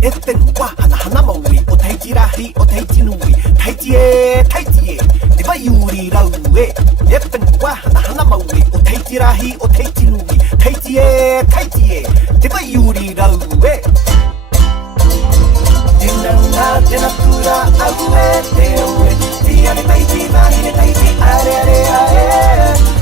Etten wa hana maui o taiti rahi o taiti nui taiti e te vai uri rau e Etten wa hana maui o taiti rahi o taiti nui taiti e te vai uri rau e Tinanga tena tura au e te oe Tia ne taiti mahi ne taiti are are ae